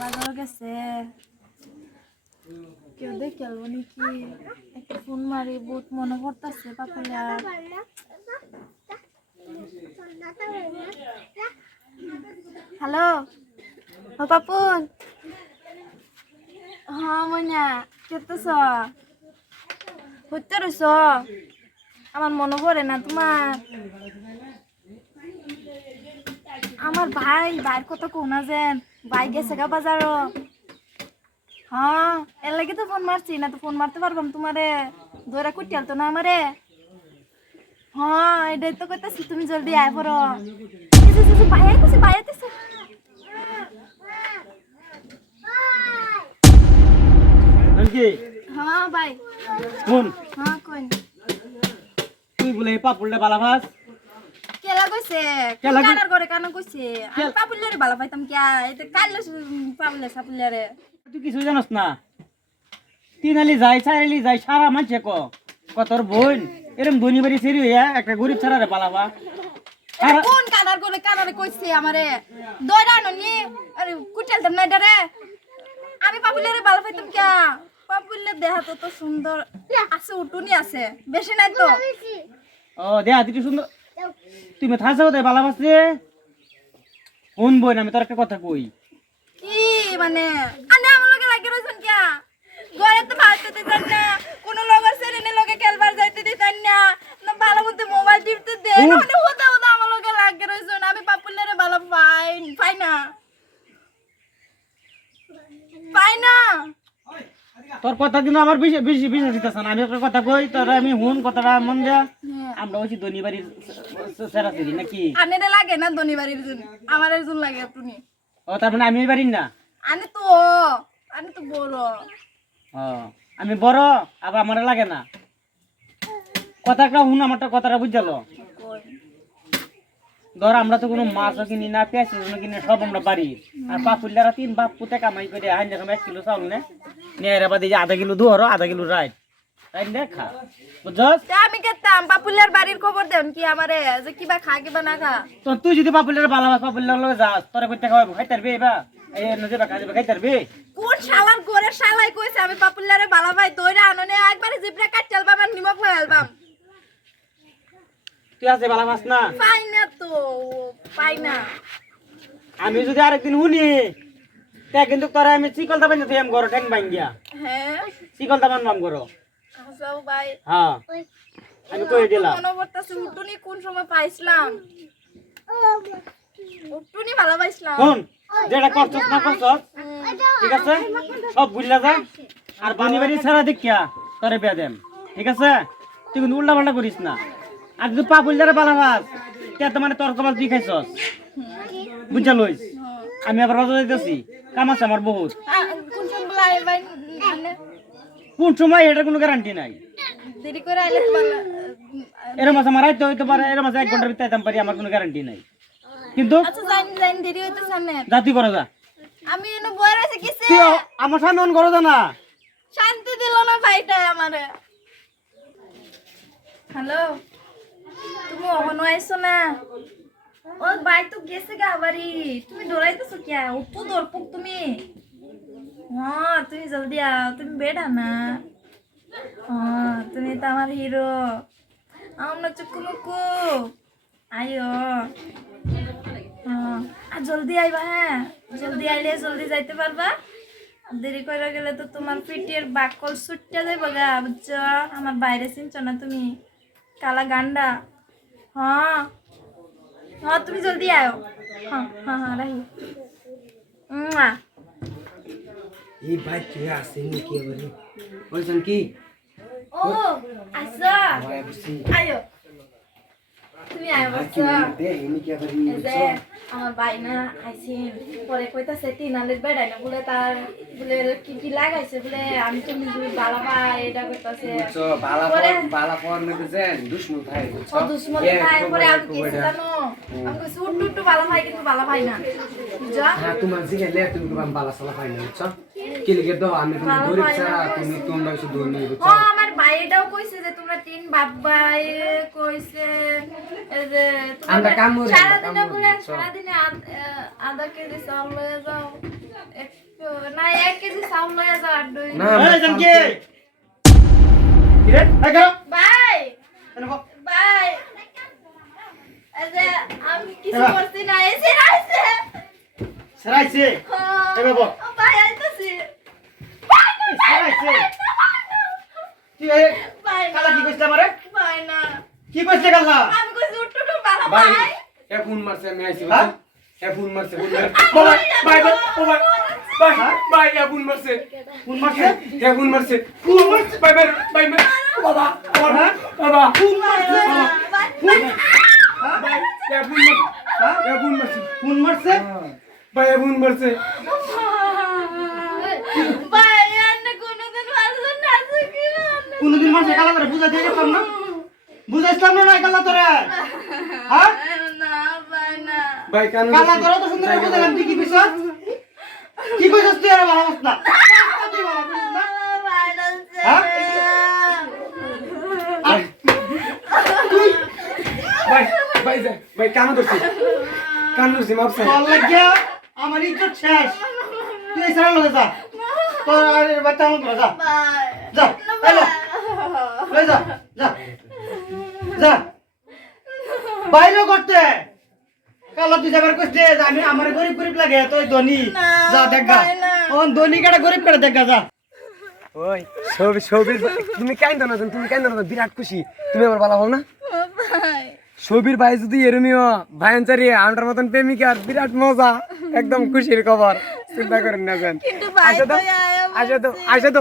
বাজার গেছে কেউ দেখে আলবো নাকি একটা ফোন মারি বহুত মনে পড়তেছে পাপুলে আর হ্যালো ও পাপুল হ্যাঁ মইনা কেতেছ হইতে রইছ আমার মনে পড়ে না তোমার আমার ভাইয়ের কথা কো না যেন ভাই গেছে গা বাজারও হ্যাঁ এর লাগে তো ফোন মারছি না তো ফোন মারতে পারবাম তোমারে দৌড়া কুটিয়াল তো না আমারে হ্যাঁ এটাই তো কইতাছি তুমি জলদি আয় পড়ো ভাই আইতেছে হ্যাঁ ভাই কোন হ্যাঁ কোন তুই বলে পাপুলটা বালাভাস কেলা কইছে কানার করে কানা কইছে আমি পাপুলের ভালো পাইতাম কি এটা কাইলে পাপুলে সাপুলেরে তুই কিছু জানোস না তিনালি যায় চাইলি যায় সারা মানছে কতর বোন এরম ধনী বাড়ি সেরি হইয়া একটা গরিব ছাড়ারে বালাবা কোন কানার করে কানারে কইছে আমারে দয়রা ননি আরে কুটেল দম না ডারে আমি পাপুলেরে ভালো পাইতাম কি পাপুলের দেহা তো সুন্দর আছে উটুনি আছে বেশি নাই তো ও দেহা দিতে সুন্দর তুই মে থাসা হতে বালাবাস রে কোন বোন আমি তোর একটা কথা কই কি মানে আনে আমার লগে লাগে রইছন কি ঘরে তো ভাত দিতে দেন না কোন লগর সেরেনে লগে খেলবার যাইতে দিতেন না না ভালো মতো মোবাইল টিপতে দেন মানে হতে আমার লগে লাগে রইছন আমি পাপুলেরে ভালো পাই না তোর কথা কিন্তু আমার বেশি বেশি বিশ্বাস দিতেছ না আমি একটা কথা কই তোর আমি হুন কথাটা মন দেয়া আমরা হচ্ছি ধনী বাড়ির সেরাসিরি নাকি আনেরে লাগে না ধনী বাড়ির জন্য আমার একজন লাগে তুমি ও তার মানে আমি বাড়ির না আনে তো বড় ও আমি বড় আবার আমার লাগে না কথাটা হুন আমারটা কথাটা বুঝালো ধর আমরা তো কোনো মাছও কিনি না পেঁয়াজ কিনি সব আমরা বাড়ি আর পাপুলারা 3 বাপ পুতে কামাই করে হাইন দেখো 1 কিলো চাউল নে নেরা বাদে যে আধা কিলো দুহর আধা কিলো রাইট তাই দেখা বুঝছস আমি কেতাম পাপুলার বাড়ির খবর দেন কি আমারে যে কিবা খা কিবা না খা তো তুই যদি পাপুলার ভালোবাস পাপুলার লগে যাস তোরে কইতে খাওয়াবো খাইতারবে বা এই নজে বা খাইবে খাইতারবে কোন শালার গোরে শালাই কইছে আমি পাপুলারে ভালো ভাই দইরা আননে একবারে জিবরা কাটচাল বাবা নিমক লালবাম তুই আছে ভালোবাস না পাই না আমি যদি আরেকদিন শুনি তা কিন্তু তোরা আমি চিকলতা বান্ধে তুই আমি ঘর ঠ্যাং ভাঙ্গিয়া হ্যাঁ চিকলতা বানবাম করো আসাও ভাই হ্যাঁ আমি কই দিলাম মনে পড়তাছে উটুনি কোন সময় পাইছিলাম উটুনি ভালো পাইছিলাম কোন যেটা করছস না করছস ঠিক আছে সব ভুললা যা আর বানি বাড়ি ছাড়া দেখিয়া তোরে বিয়া দেম ঠিক আছে তুই কিন্তু উল্টা পাল্টা করিস না আর যদি পাপুলদারে বালাবাস তে তো মানে তোর কমাল তুই খাইছস বুঝা লইস আমি আবার বাজার যাইতেছি কাম আছে আমার বহুত কোন সময় ভাই কোন সময় এটার কোনো গ্যারান্টি নাই দেরি করে আইলে ভালো এর মাঝে আমার আইতে হইতে পারে এর মাঝে 1 ঘন্টার ভিতরে আইতাম পারি আমার কোনো গ্যারান্টি নাই কিন্তু আচ্ছা জানি দেরি হইতে সামনে যা তুই করে যা আমি এনে বইরা আছে কিসে তুই আমার সামনে অন করে যা না শান্তি দিল না ভাইটা আমারে হ্যালো তুমি অহনো আইছো না ও ভাই তো গেছে গা বাড়ি তুমি ডরাইতেছো কি উপু দরপুক তুমি হ্যাঁ তুমি জলদি আও তুমি বেড়া না হ্যাঁ তুমি তো আমার হিরো আমরা চুকুমুকু আইও হ্যাঁ আর জলদি আইবা হ্যাঁ জলদি আইলে জলদি যাইতে পারবা দেরি করে গেলে তো তোমার পিটির বাকল ছুটতে যাইব গা বুঝছো আমার বাইরে চিনছ না তুমি কালা গান্ডা হ্যাঁ হ্যাঁ তুমি জলদি আয়ো হ্যাঁ হ্যাঁ হ্যাঁ রাহি এই ভাই তুই আসেনি কি বলি বলছেন কি ও আসা আয়ো তুমি আয়ো বসো আমার ভাই না আইসিন পরে কইতাছে 300 বেড়াই না বলে তার বলে কি লাগাইছে বলে আমি তুমি বালা ভাই এটা কইতাছে বুঝছো বালা ফোন নিতেছেন দুশমন ভাই বুঝছো দুশমন ভাই পরে আমি কি জানো আমি কইছি উট্টু বালা ভাই কিন্তু বালা ভাই না বুঝছো হ্যাঁ তোমার জিগেলে তুমি বালা সালা ভাই না বুঝছো কি লিখে দাও আমি তুমি গরিব ছাড়া তুমি তোমরা শুধু ধনী বুঝছো ও আমার ভাই ভাই এটাও কইছে যে তোমরা 3 বাপ ভাই কইছে যে আমরা কাম করি, সারাদিনে আমরা কাম বলে করি, চল। সারাদিনে আধা কেজি চাউল লয়ে যাও না 1 কেজি চাউল লয়ে যাও আর দুই না এই জানকি কি রে এই করো ভাই এনে বল ভাই এই যে আমি কিছু করছি না এসে রাইছে সরাইছে এবে বল ভাই আইতাছি সরাইছে কি এ ভাই কালা কি কইছ আমারে ভাই না কি কইছ কালা আমি কইছি উঠু বাবা ভাই ভাই এ ফোন মারছে আমি আইছি হ্যাঁ? এ ফোন মারছে ফোন মারছে ভাই ভাই ও ভাই ভাই ভাই এ ফোন মারছে কোন মারছে এ ফোন মারছে ফোন মারছে ভাই ভাই ভাই বাবা বাবা বাবা কোন মারছে ভাই এ ফোন মারছে এ ফোন মারছে কোন মারছে ভাই এ ফোন মারছে ভাই আন্নে কোনদিন মারছেন না কি কোনদিন মারছে কালা করে বুঝাই দিয়ে গেছাম না বুঝাইছলাম না কালা তোরে হ্যাঁ না ভাই না ভাই কান কালা করে তো সুন্দর বুঝাইলাম তুই কি কইছ কি কইছস তুই আর ভালো না তুই ভালো কইছিস না ভাই না হ্যাঁ? আর তুই ভাই ভাই ভাই কান ধরছি মাপছে তোর লাগিয়া আমার ইজ্জত শেষ তুই এই সারা লগে যা তোর আর বাচ্চা মন করে যা ভাই যা এলো লই যা যা যা বাইরে করতে কালো তুই যাবার কইতে যে আমি আমার গরিব গরিব লাগে তুই ধনী না, যা দেখা ভাই না। ও ধনী কাটা গরিব কাটা দেখা যা ওই ছবির তুমি কেন না তুমি কেন না বিরাট খুশি তুমি আমার ভালো হও না ভাই ছবির ভাই যদি এরমিও ভাইয়াঞ্চারি আমার মতন প্রেমিকার বিরাট মজা একদম খুশির খবর চিন্তা করেন না কিন্তু ভাই তো আসে তো